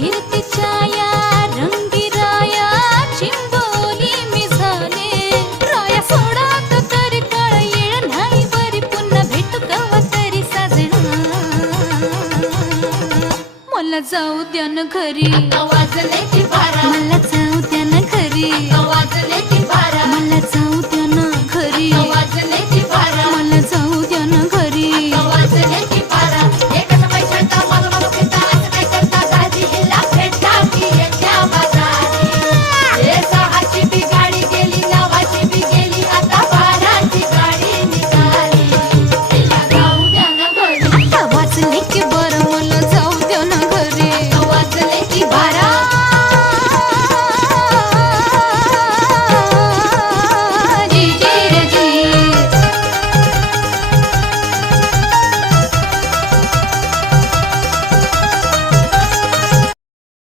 फिरती छाया रंगी राया चिंबोली मी झाले राया सोडात तरी काळ येळ नाही बरी पुन्हा भेटू कवा तरी साजना मला जाऊ द्या न घरी वाजले की बारा मला जाऊ द्या न घरी